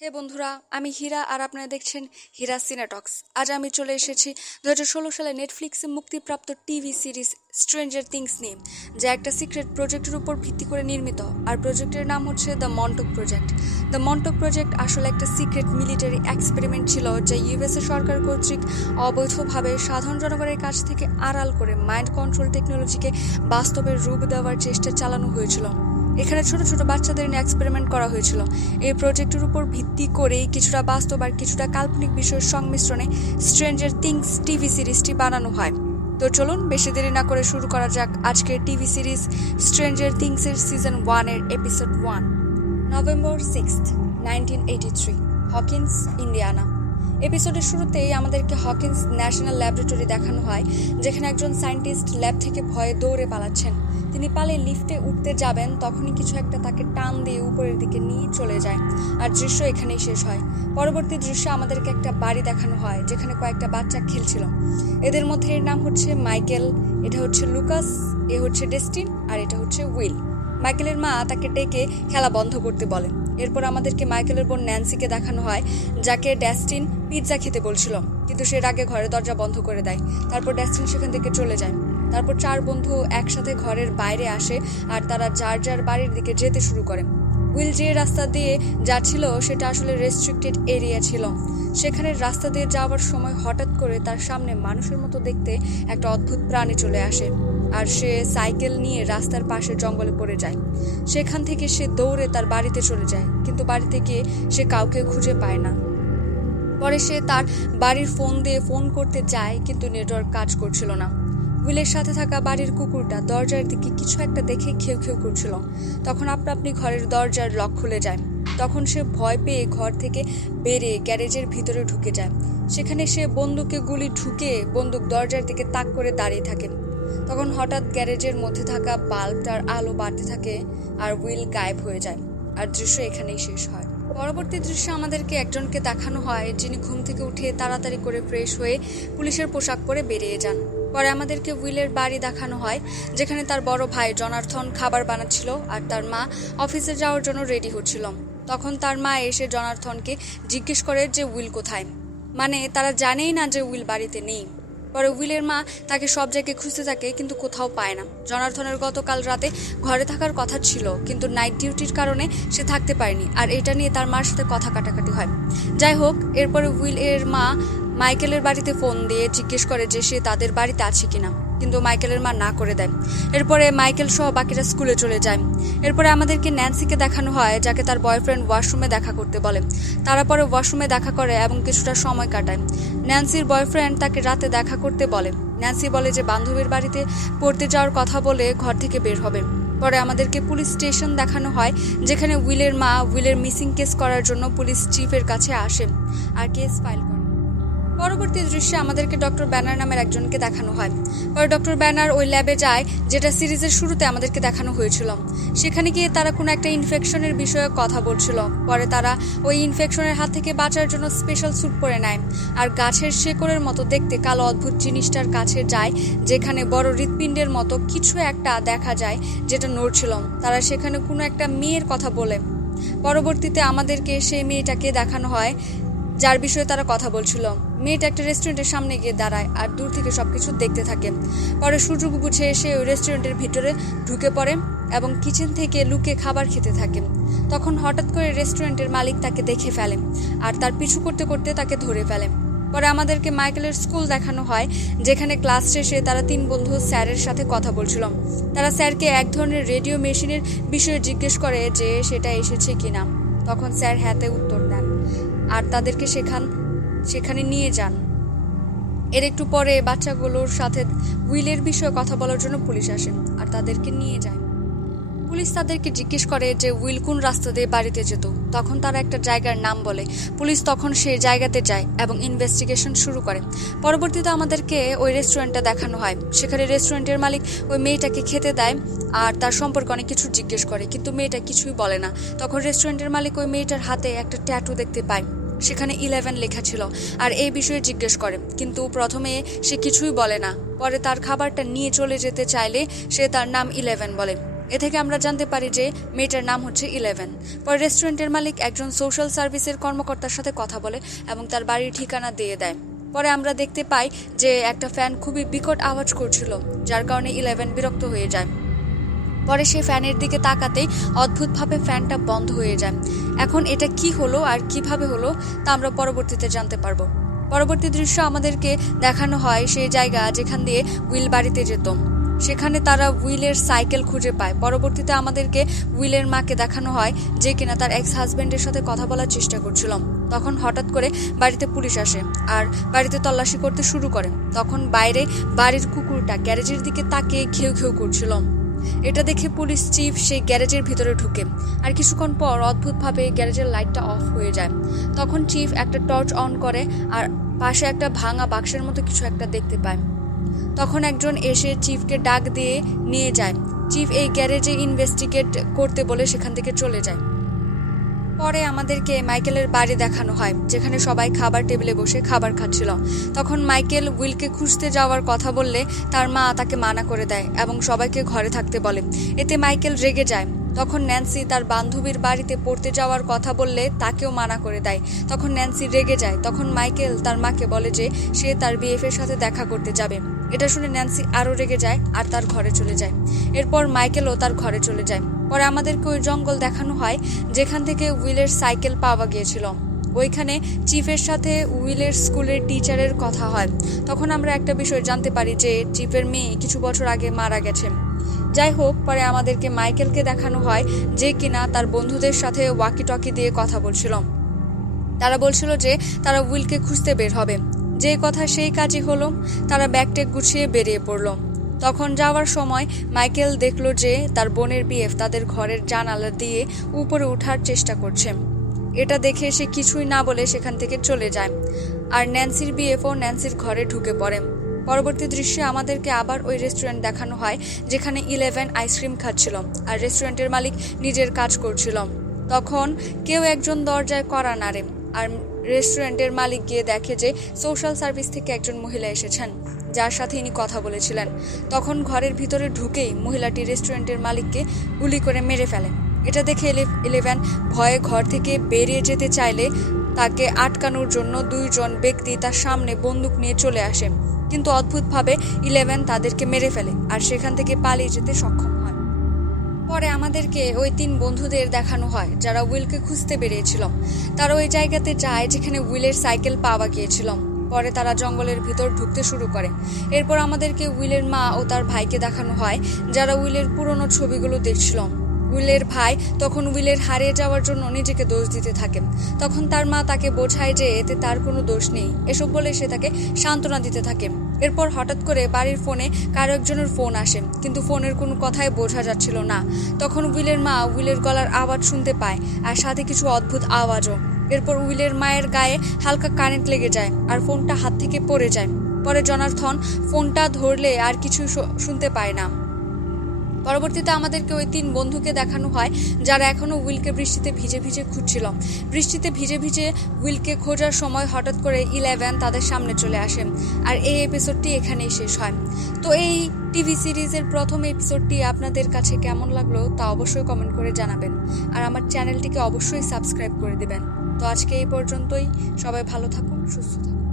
হে বন্ধুরা, আমি হীরা আর আপনারা দেখছেন হীরা সিনেটক্স। আজ আমি চলে এসেছি 2016 সালে নেটফ্লিক্সে মুক্তিপ্রাপ্ত টিভি সিরিজ স্ট্রেঞ্জার থিংস নিয়ে, যা একটা সিক্রেট প্রজেক্টের উপর ভিত্তি করে নির্মিত। আর প্রজেক্টের নাম হচ্ছে দ্য মন্টক প্রজেক্ট। দ্য মন্টক প্রজেক্ট আসলে একটা সিক্রেট মিলিটারি এক্সপেরিমেন্ট ছিল, যা ইউএসএ সরকার কর্তৃক অবৈধভাবে সাধারণ জনগণের কাছ থেকে আড়াল করে মাইন্ড কন্ট্রোল টেকনোলজিকে বাস্তবের রূপ দেওয়ার চেষ্টা চালানো হয়েছিল। এখানে ছোট ছোট বাচ্চাদের নিয়ে এক্সপেরিমেন্ট করা হয়েছিল। এই প্রজেক্টের উপর ভিত্তি করেই কিছুটা বাস্তব আর কিছুটা কাল্পনিক বিষয়ের সংমিশ্রণে স্ট্রেঞ্জার থিংস টিভি সিরিজটি বানানো হয়। তো চলুন বেশি দেরি না করে শুরু করা যাক আজকের টিভি সিরিজ স্ট্রেঞ্জার থিংসের সিজন 1 এর এপিসোড 1। November 6, 1983, Hawkins, Indiana. এপিসোডের শুরুতেই আমাদেরকে হকিন্স ন্যাশনাল ল্যাবরেটরি দেখানো হয়, যেখানে একজন সায়েন্টিস্ট ল্যাব থেকে ভয়ে দৌড়ে পালাচ্ছেন। তিনি পালিয়ে লিফটে উঠতে যাবেন, তখনই কিছু একটা তাকে টান দিয়ে উপরের দিকে নিয়ে চলে যায়। আর দৃশ্য এখানেই শেষ হয়। পরবর্তী দৃশ্যে আমাদেরকে একটা বাড়ি দেখানো হয়, যেখানে কয়েকটা বাচ্চা খেলছিল। এদের মধ্যে এর নাম হচ্ছে মাইকেল, এটা হচ্ছে লুকাস, এ হচ্ছে ডেস্টিন, আর এটা হচ্ছে উইল। মাইকেলের মা তাকে ডেকে খেলা বন্ধ করতে বলেন। এরপর আমাদেরকে মাইকেলের বোন ন্যান্সিকে দেখানো হয়, যাকে ডেস্টিন পিৎজা খেতে বলছিল, কিন্তু সে আগে ঘরের দরজা বন্ধ করে দেয়। তারপর ডেস্টিন সেখান থেকে চলে যায়। তারপর 4 বন্ধু একসাথে ঘরের বাইরে আসে আর তারা যার যার বাড়ির দিকে যেতে শুরু করে। উইল যে রাস্তা দিয়ে যাচ্ছিল সেটা আসলে রেস্ট্রিক্টেড এরিয়া ছিল। সেখানে রাস্তা দিয়ে যাওয়ার সময় হঠাৎ করে তার সামনে মানুষের মতো দেখতে একটা অদ্ভুত প্রাণী চলে আসে, আর সে সাইকেল নিয়ে রাস্তার পাশে জঙ্গলে পড়ে যায়। সেখান থেকে সে দৌড়ে তার বাড়িতে চলে যায়, কিন্তু বাড়িতে গিয়ে সে কাউকে খুঁজে পায় না। পরে সে তার বাড়ির ফোন দিয়ে ফোন করতে যায়, কিন্তু নেটওয়ার্ক কাজ করছিল না। উইলের সাথে থাকা বাড়ির কুকুরটা দরজার দিকে কিছু একটা দেখে খেউ খেউ করছিল। তখন আপনি ঘরের দরজার লক খুলে যায়। তখন সে ভয় পেয়ে ঘর থেকে বেরিয়ে গ্যারেজের ভিতরে ঢুকে যায়। সেখানে সে বন্দুকে গুলি ঢুকে বন্দুক দরজার দিকে তাক করে দাঁড়িয়ে থাকে। তখন হঠাৎ গ্যারেজের মধ্যে থাকা বাল্বটার আলো বাড়তে থাকে আর উইল গায়েব হয়ে যায়। আর দৃশ্য এখানেই শেষ হয়। পরবর্তী দৃশ্যে আমাদেরকে একজনকে দেখানো হয়, যিনি ঘুম থেকে উঠে তাড়াতাড়ি করে ফ্রেশ হয়ে পুলিশের পোশাক পরে বেরিয়ে যান। পরে আমাদেরকে উইলের বাড়ি দেখানো হয়, যেখানে তার বড় ভাই জনার্থন খাবার বানাচ্ছিল আর তার মা অফিসে যাওয়ার জন্য রেডি হচ্ছিল। তখন তার মা এসে জনার্থনকে জিজ্ঞেস করে যে উইল কোথায়, মানে তারা জানেই না যে উইল বাড়িতে নেই। পরে উইলের মা তাকে সব জায়গায় খুঁজতে থাকে, কিন্তু কোথাও পায় না। জনার্থনের গতকাল রাতে ঘরে থাকার কথা ছিল, কিন্তু নাইট ডিউটির কারণে সে থাকতে পারেনি, আর এটা নিয়ে তার মার সাথে কথা কাটাকাটি হয়। যাই হোক, এরপরে উইলের মা মাইকেলের বাড়িতে ফোন দিয়ে জিজ্ঞেস করে যে সে তাদের বাড়িতে আছে কিনা, কিন্তু মাইকেলের মা না করে দেয়। এরপরে মাইকেল সহ বাকিরা স্কুলে চলে যায়। এরপরে আমাদেরকে ন্যান্সিকে দেখানো হয়, যাকে তার বয়ফ্রেন্ড ওয়াশরুমে দেখা করতে বলে। তারা পরে ওয়াশরুমে দেখা করে এবং কিছুটা সময় কাটায়। ন্যান্সির বয়ফ্রেন্ড তাকে রাতে দেখা করতে বলে। ন্যান্সি বলে যে বান্ধবীর বাড়িতে পড়তে যাওয়ার কথা বলে ঘর থেকে বের হবে। পরে আমাদেরকে পুলিশ স্টেশন দেখানো হয়, যেখানে উইলের মা উইলের মিসিং কেস করার জন্য পুলিশ চিফের কাছে আসে আর কেস ফাইল করে। পরবর্তী দৃশ্যে আমাদেরকে ডক্টর ব্যানার নামের একজনকে দেখানো হয়। পরে ডক্টর ব্যানার ওই ল্যাবে যায়, যেটা সিরিজের শুরুতে আমাদেরকে দেখানো হয়েছিল। সেখানে গিয়ে তারা কোনো একটা ইনফেকশনের বিষয়ে কথা বলছিল। পরে তারা ওই ইনফেকশনের হাত থেকে বাঁচার জন্য স্পেশাল স্যুট পরে নেয় আর গাছের শেকড়ের মতো দেখতে কালো অদ্ভুত জিনিসটার কাছে যায়, যেখানে বড় হৃৎপিণ্ডের মতো কিছু একটা দেখা যায় যেটা নড়ছিল। তারা সেখানে কোনো একটা মেয়ের কথা বলে। পরবর্তীতে আমাদেরকে সেই মেয়েটাকে দেখানো হয়, যার বিষয়ে তারা কথা বলছিল। মেয়েটা একটা রেস্টুরেন্টের সামনে গিয়ে দাঁড়ায় আর দূর থেকে সবকিছু দেখতে থাকে। পরে সুযোগ বুঝে এসে ওই রেস্টুরেন্টের ভিতরে ঢুকে পড়ে এবং কিচেন থেকে লুকিয়ে খাবার খেতে থাকে। তখন হঠাৎ করে রেস্টুরেন্টের মালিক তাকে দেখে ফেলে আর তার পিছু করতে করতে তাকে ধরে ফেলে। পরে আমাদেরকে মাইকেলের স্কুল দেখানো হয়, যেখানে ক্লাস শেষে তারা 3 বন্ধু স্যারের সাথে কথা বলছিল। তারা স্যারকে এক ধরনের রেডিও মেশিনের বিষয়ে জিজ্ঞেস করে যে সেটা এসেছে কিনা। তখন স্যার হ্যাঁতে উত্তর দেন আর তাদেরকে সেখানে নিয়ে যান। এর একটু পরে বাচ্চাগুলোর সাথে উইলের বিষয়ে কথা বলার জন্য পুলিশ আসে আর তাদেরকে নিয়ে যায়। পুলিশ তাদেরকে জিজ্ঞেস করে যে উইল কোন রাস্তা দিয়ে বাড়িতে যেত। তখন তারা একটা জায়গার নাম বলে। পুলিশ তখন সেই জায়গাতে যায় এবং ইনভেস্টিগেশন শুরু করে। পরবর্তীতে আমাদেরকে ওই রেস্টুরেন্টটা দেখানো হয়। সেখানে রেস্টুরেন্টের মালিক ওই মেয়েটাকে খেতে দেয় আর তার সম্পর্কে অনেক কিছু জিজ্ঞেস করে, কিন্তু মেয়েটা কিছুই বলে না। তখন রেস্টুরেন্টের মালিক ওই মেয়েটার হাতে একটা ট্যাটু দেখতে পায়, সেখানে 11 লেখা ছিল, আর এই বিষয়ে জিজ্ঞেস করে, কিন্তু প্রথমে সে কিছুই বলে না। পরে তার খাবারটা নিয়ে চলে যেতে চাইলে সে তার নাম 11 বলে। এ থেকে আমরা জানতে পারি যে মেয়েটার নাম হচ্ছে 11। পরে রেস্টুরেন্টের মালিক একজন সোশ্যাল সার্ভিসের কর্মকর্তার সাথে কথা বলে এবং তার বাড়ির ঠিকানা দিয়ে দেয়। পরে আমরা দেখতে পাই যে একটা ফ্যান খুবই বিকট আওয়াজ করছিল, যার কারণে 11 বিরক্ত হয়ে যায়। পরে সে ফ্যানের দিকে তাকাতেই অদ্ভুতভাবে ফ্যানটা বন্ধ হয়ে যায়। এখন এটা কি হলো আর কিভাবে হলো তা আমরা পরবর্তীতে জানতে পারবো। পরবর্তী দৃশ্য আমাদেরকে দেখানো হয় সেই জায়গা যেখান দিয়ে উইল বাড়িতে যেত। সেখানে তারা উইলের সাইকেল খুঁজে পায়। পরবর্তীতে আমাদেরকে উইলের মাকে দেখানো হয় যে কিনা তার এক্স হাজবেন্ডের সাথে কথা বলার চেষ্টা করছিল। তখন হঠাৎ করে বাড়িতে পুলিশ আসে আর বাড়িতে তল্লাশি করতে শুরু করে। তখন বাইরে বাড়ির কুকুরটা গ্যারেজের দিকে তাকিয়ে ঘেউ ঘেউ করছিল। এটা দেখে পুলিশ চিফ সেই গ্যারেজের ভিতরে ঢুকে আর কিছুক্ষণ পর অদ্ভুতভাবে গ্যারেজের লাইটটা অফ হয়ে যায়। তখন চিফ একটা টর্চ অন করে আর পাশে একটা ভাঙা বাক্সের মতো কিছু একটা দেখতে পায়। তখন একজন এসে চিফকে ডাক দিয়ে নিয়ে যায়। চিফ এই গ্যারেজে ইনভেস্টিগেট করতে বলে সেখান থেকে চলে যায়। পরে আমাদেরকে মাইকেলের বাড়ি দেখানো হয়, যেখানে সবাই খাবার টেবিলে বসে খাবার খাচ্ছিল। তখন মাইকেল উইলকে খুঁজতে যাওয়ার কথা বললে তার মা তাকে মানা করে দেয় এবং সবাইকে ঘরে থাকতে বলে। এতে মাইকেল রেগে যায়। তখন ন্যান্সি তার বান্ধবীর বাড়িতে পড়তে যাওয়ার কথা বললে তাকেও মানা করে দেয়। তখন ন্যান্সি রেগে যায়। তখন মাইকেল তার মাকে বলে যে সে তার বিএফের সাথে দেখা করতে যাবে। এটা শুনে ন্যান্সি আরও রেগে যায় আর তার ঘরে চলে যায়। এরপর মাইকেলও তার ঘরে চলে যায়। পরে আমাদেরকে ওই জঙ্গল দেখানো হয় যেখান থেকে উইলের সাইকেল পাওয়া গিয়েছিল। ওইখানে চিফের সাথে উইলের স্কুলের টিচারের কথা হয়। তখন আমরা একটা বিষয় জানতে পারি যে চিফের মেয়ে কিছু বছর আগে মারা গেছে। যাই হোক, পরে আমাদেরকে মাইকেলকে দেখানো হয় যে কিনা তার বন্ধুদের সাথে ওয়াকি টকি দিয়ে কথা বলছিল। তারা বলছিল যে তারা উইলকে খুঁজতে বের হবে। যে কথা সেই কাজই হলো। তারা ব্যাগটেক গুছিয়ে বেরিয়ে পড়লো। তখন যাওয়ার সময় মাইকেল দেখলো যে তার বোনের বিএফ তাদের ঘরের জানালা দিয়ে উপরে ওঠার চেষ্টা করছে। এটা দেখে সে কিছুই না বলে সেখান থেকে চলে যায় আর ন্যান্সির বিএফও ন্যান্সির ঘরে ঢুকে পড়ে। পরবর্তী দৃশ্যে আমাদেরকে আবার ওই রেস্টুরেন্ট দেখানো হয় যেখানে 11 আইসক্রিম খাচ্ছিল আর রেস্টুরেন্টের মালিক নিজের কাজ করছিল। তখন কেউ একজন দরজায় কড়া নাড়ে আর রেস্টুরেন্টের মালিক গিয়ে দেখে যে সোশ্যাল সার্ভিস থেকে একজন মহিলা এসেছেন, যার সাথে ইনি কথা বলেছিলেন। তখন ঘরের ভিতরে ঢুকেই মহিলাটি রেস্টুরেন্টের মালিককে গুলি করে মেরে ফেলে। এটা দেখে 11 ভয়ে ঘর থেকে বেরিয়ে যেতে চাইলে তাকে আটকানোর জন্য 2 জন ব্যক্তি তার সামনে বন্দুক নিয়ে চলে আসে, কিন্তু অদ্ভুতভাবে 11 তাদেরকে মেরে ফেলে আর সেখান থেকে পালিয়ে যেতে সক্ষম হয়। পরে আমাদেরকে ওই 3 বন্ধুদের দেখানো হয় যারা উইলকে খুঁজতে বেরিয়েছিল। তারা ওই জায়গাতে যায় যেখানে উইলের সাইকেল পাওয়া গিয়েছিল। পরে তারা জঙ্গলের ভিতর ঢুকতে শুরু করে। এরপর আমাদেরকে উইলের মা ও তার ভাইকে দেখানো হয় যারা উইলের পুরনো ছবিগুলো দেখছিল। উইলের ভাই তখন উইলের হারিয়ে যাওয়ার জন্য নিজেকে দোষ দিতে থাকে। তখন তার মা তাকে বোঝায় যে এতে তার কোনো দোষ নেই। এসব বলে সে তাকে সান্ত্বনা দিতে থাকে। এরপর হঠাৎ করে বাড়ির ফোনে কারো একজনের ফোন আসে, কিন্তু ফোনের কোনো কথাই বোঝা যাচ্ছিল না। তখন উইলের মা উইলের গলার আওয়াজ শুনতে পায় আর সাথে কিছু অদ্ভুত আওয়াজও। এরপর উইলের মায়ের গায়ে হালকা কারেন্ট লেগে যায় আর ফোনটা হাত থেকে পড়ে যায়। পরে জনার্থন ফোনটা ধরলে আর কিছু শুনতে পায় না। পরবর্তীতে আমাদেরকে ওই 3 বন্ধুকে দেখানো হয় যারা এখনো উইলকে বৃষ্টিতে ভিজে ভিজে খুঁজছিল। বৃষ্টিতে ভিজে ভিজে উইলকে খোঁজার সময় হঠাৎ করে 11 তাদের সামনে চলে আসে আর এই এপিসোডটি এখানেই শেষ হয়। তো এই টিভি সিরিজের প্রথম এপিসোডটি আপনাদের কাছে কেমন লাগলো তা অবশ্যই কমেন্ট করে জানাবেন আর আমার চ্যানেলটিকে অবশ্যই সাবস্ক্রাইব করে দিবেন। তো আজকে এই পর্যন্তই। সবাই ভালো থাকুন, সুস্থ থাকুন।